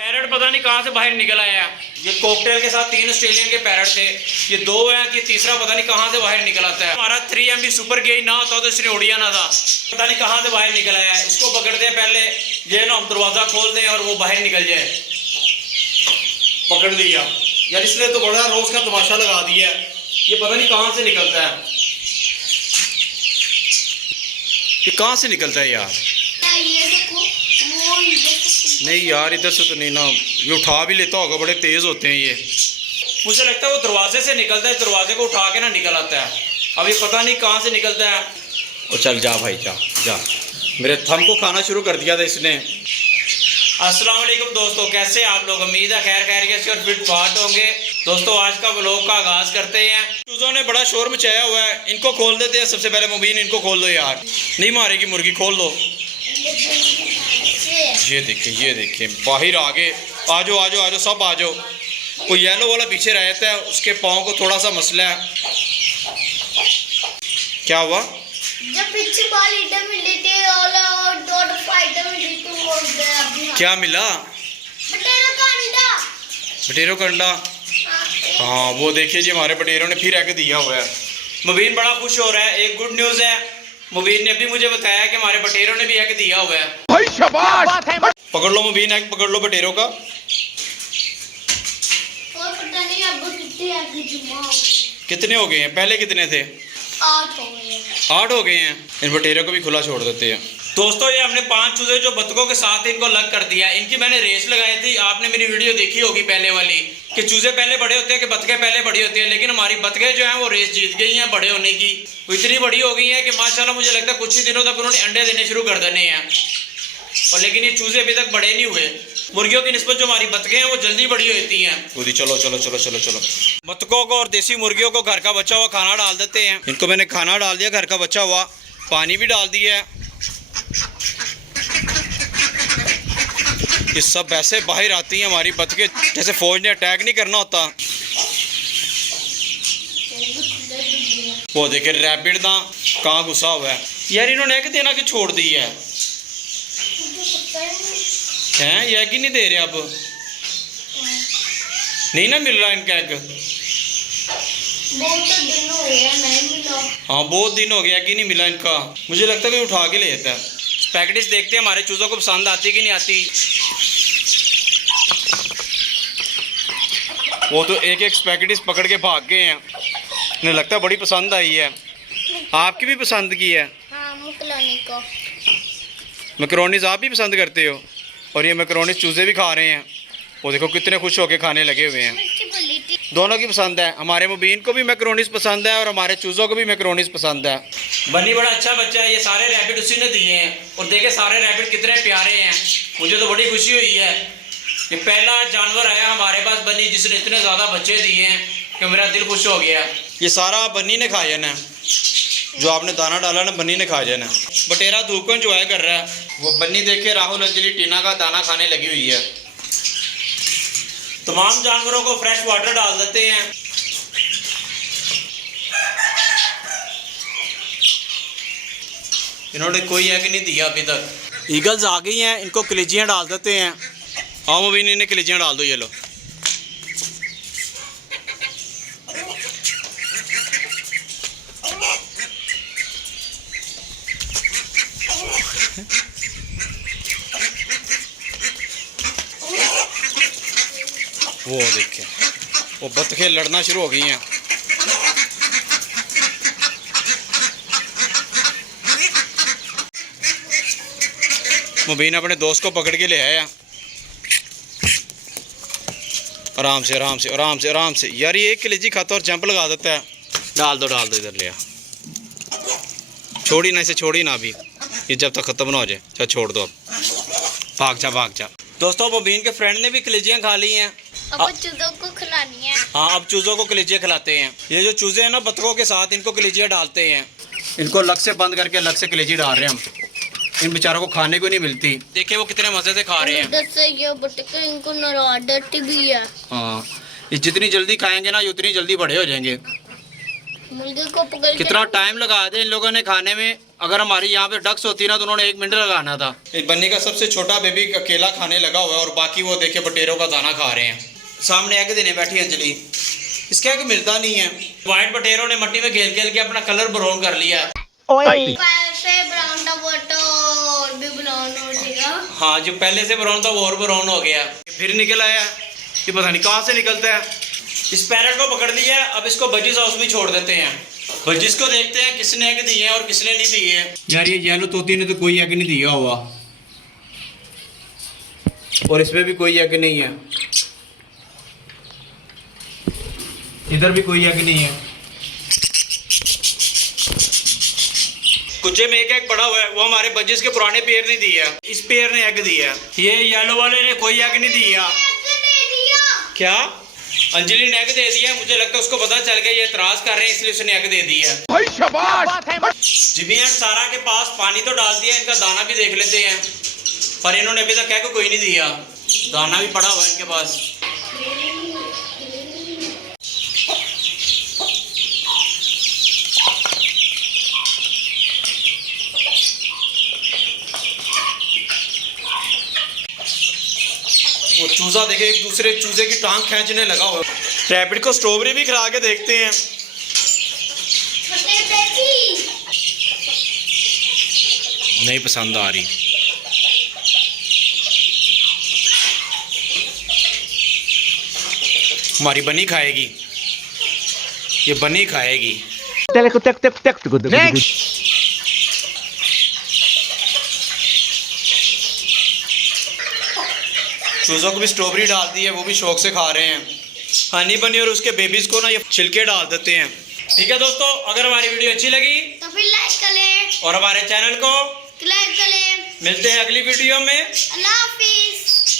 Parrot पता नहीं कहाँ से बाहर निकल आया। ये कॉकटेल के साथ 3 ऑस्ट्रेलियन के पैरट थे, ये 2 हैं कि तीसरा पता नहीं कहाँ से बाहर निकल आता है। हमारा 3 MB सुपर गेज ना होता तो इसने उड़िया ना था, पता नहीं कहाँ से बाहर निकल आया। इसको पकड़ते हैं पहले, ये ना हम दरवाज़ा खोल दें और वो बाहर निकल जाए। पकड़ लिया यार, इसने तो बड़ा रोज का तमाशा लगा दिया है। ये पता नहीं कहाँ से निकलता है, ये कहाँ से निकलता है यार। नहीं यार इधर से तो नहीं ना, ये उठा भी लेता होगा, बड़े तेज होते हैं ये। मुझे लगता है वो दरवाजे से निकलता है, दरवाजे को उठा के ना निकल आता है। अब ये पता नहीं कहाँ से निकलता है। और चल जा भाई जा जा, मेरे थम को खाना शुरू कर दिया था इसने। अस्सलाम वालेकुम दोस्तों, कैसे आप लोग? उम्मीद है खैर खैरियत से और फिट फाट होंगे। दोस्तों आज का व्लॉग का आगाज़ करते हैं। चूज़ों ने बड़ा शोर मचाया हुआ है, इनको खोल देते हैं सबसे पहले। मुबीन इनको खोल दो यार, नहीं मारेगी मुर्गी, खोल दो। ये देखें बाहर आगे, आ जाओ आ जाओ आ जाओ, सब आ जाओ। वो येलो वाला पीछे रहता है, उसके पाँव को थोड़ा सा मसला है। क्या हुआ? जब पीछे बाल इधर मिले थे और डॉट फाइटर मिले तो वो गया। क्या मिला? बटेरो का अंडा। बटेरो का अंडा? हाँ वो देखिए जी, हमारे बटेरों ने फिर एग दिया हुआ है। मुबीन बड़ा खुश हो रहा है। एक गुड न्यूज़ है, मुबीन ने अभी मुझे बताया कि हमारे बटेरों ने भी एग दिया हुआ है। भाई शाबाश! पकड़ लो मुबीन, एग पकड़ लो बटेरों का। और पता नहीं अब कितने एग जमा हो गए। कितने हो गए हैं? पहले कितने थे? 8 हो गए हैं। 8 हो गए हैं। इन बटेरों को भी खुला छोड़ देते हैं। दोस्तों ये हमने 5 चूजे जो बतखों के साथ इनको अलग कर दिया। इनकी मैंने रेस लगाई थी, आपने मेरी वीडियो देखी होगी पहले वाली, कि चूजे पहले बड़े होते हैं कि बतखें पहले बड़ी होती है। लेकिन हमारी बतखें जो हैं वो रेस जीत गई हैं बड़े होने की। वो इतनी बड़ी हो गई हैं कि माशाल्लाह मुझे लगता है कुछ ही दिनों तक उन्होंने अंडे देने शुरू कर देने हैं। और लेकिन ये चूजे अभी तक बड़े नहीं हुए। मुर्गियों की निस्बत जो हमारी बतखें हैं वो जल्दी बड़ी होती हैं। चलो चलो चलो चलो चलो, बतखों को और देसी मुर्गियों को घर का बचा हुआ खाना डाल देते हैं। इनको मैंने खाना डाल दिया घर का बचा हुआ, पानी भी डाल दिया है। ये सब ऐसे बाहर आती हैं हमारी बतखें, जैसे फौज ने अटैक नहीं करना होता। वो देखे रैबिट ना कहाँ घुसा हुआ है यार। इन्होंने एग देना कि छोड़ दी है हैं? ये एग ही नहीं दे रहे अब, नहीं ना मिल रहा इनका एग। बहुत दिन हो गया नहीं मिला। हाँ बहुत दिन हो गया, एग ही नहीं मिला इनका। मुझे लगता है कि उठा के ले जाता है। स्पैगेटीज देखते हैं हमारे चूज़ों को पसंद आती कि नहीं आती। वो तो एक एक स्पैगेटीज पकड़ के भाग गए हैं, मुझे लगता है बड़ी पसंद आई है। आपकी भी पसंद की है? हाँ मुकलानी को। मैकरोनीज आप भी पसंद करते हो? और ये मैकरोनीज चूज़े भी खा रहे हैं। वो देखो कितने खुश होके खाने लगे हुए हैं। दोनों की पसंद है। हमारे मुबीन को भी मैकरोनीज पसंद है और हमारे चूज़ों को भी मैकरोनीज पसंद है। बन्नी बड़ा अच्छा बच्चा है। ये सारे रैबिट उसी ने दिए हैं और देखे सारे रैबिट कितने प्यारे हैं। मुझे तो बड़ी खुशी हुई है। ये पहला जानवर आया हमारे पास बन्नी जिसने इतने ज़्यादा बच्चे दिए हैं कि मेरा दिल खुश हो गया। ये सारा बन्नी ने खाया ना, जो आपने दाना डाला ना बन्नी ने खा जाना। बटेरा धूप को एंजॉय कर रहा है। वो बन्नी देखे राहुल अंजलि टीना का दाना खाने लगी हुई है। तमाम जानवरों को फ्रेश वाटर डाल देते हैं। इन्होंने कोई एग नहीं दिया अभी तक। ईगल्स आ गई हैं, इनको कलेजियाँ डाल देते हैं। आओ मुबीन इन्हें कलेजियाँ डाल दो, ये लो। वो देखें वो बतखें लड़ना शुरू हो गई हैं। मुबीन अपने दोस्त को पकड़ के ले आया। आराम से आराम से आराम से आराम से। यार ये एक कलेजी खाता और जंप लगा देता है। डाल दो इधर ले आ। छोड़ी ना इसे, छोड़ी ना अभी, ये जब तक ख़त्म ना हो जाए। चल छोड़ दो अब, भाग जा। दोस्तों मुबीन के फ्रेंड ने भी कलेजियाँ खा ली हैं। अब चूजों को खिलानी है। हाँ अब चूज़ों को कलेजियाँ खिलाते हैं। ये जो चूज़े हैं ना बतखों के साथ, इनको कलेजियाँ डालते हैं। इनको अलग से बंद करके अलग से कलेजी डाल रहे हैं हम। इन बेचारों को खाने को नहीं मिलती। देखिए वो कितने मज़े से खा रहे हैं। ये बटके इनको नराडटी भी है। हाँ ये जितनी जल्दी खाएंगे ना उतनी जल्दी बड़े हो जाएंगे। मुर्गे को पकड़ कितना टाइम लगा दे इन लोगों ने खाने में। अगर हमारी यहाँ पे डक्स होती ना तो उन्होंने 1 मिनट लगाना था। इस बन्नी का सबसे छोटा बेबी अकेला खाने लगा हुआ है और बाकी वो देखे बटेरों का दाना खा रहे हैं। सामने एग देने बैठी अंजलि, इसका एग मिलता नहीं है। व्हाइट बटेरों ने मट्टी में खेल खेल के अपना कलर ब्राउन कर लिया। से ब्राउन था वो तो और भी ब्राउन हो जाएगा। हाँ, जो पहले से ब्राउन था वो और ब्राउन हो गया। फिर निकल आया, ये पता नहीं कहाँ से निकलता है। इस पैरेट को पकड़ लिया, अब इसको बजीज हाउस में छोड़ देते हैं। बजीज को देखते हैं किसने एग दिए हैं और किसने नहीं दिए हैं। यार ये येलो तोती ने तो कोई एग नहीं दिया हुआ और इसमें भी कोई एग नहीं है, इधर भी कोई एग नहीं है। कुचे में एक एग पड़ा हुआ है, वो हमारे बजिस के पुराने पेयर ने दिया। इस पेयर ने एग दिया, ये येलो वाले ने कोई एग नहीं दिया। क्या अंजलि ने एग दे दिया? मुझे लगता है उसको पता चल गया ये एतराज कर रहे हैं इसलिए उसने एग दे दिया। भाई शाबाश। जिबियन सारा के पास पानी तो डाल दिया, इनका दाना भी देख लेते हैं। पर इन्होंने अभी तक एग कोई नहीं दिया, दाना भी पड़ा हुआ है इनके पास। वो चूजा देखे एक दूसरे चूजे की टांग खींचने लगा हुआ। रैबिट को स्ट्रॉबेरी भी खिला के देखते हैं। नहीं पसंद आ रही। हमारी बनी खाएगी, ये बनी खाएगी। चूज़ों को भी स्ट्रॉबेरी डाल दी है, वो भी शौक से खा रहे हैं। हनी बनी और उसके बेबीज को ना ये छिलके डाल देते हैं। ठीक है दोस्तों, अगर हमारी वीडियो अच्छी लगी तो फिर लाइक करें और हमारे चैनल को लाइक करें। मिलते हैं अगली वीडियो में। अल्लाह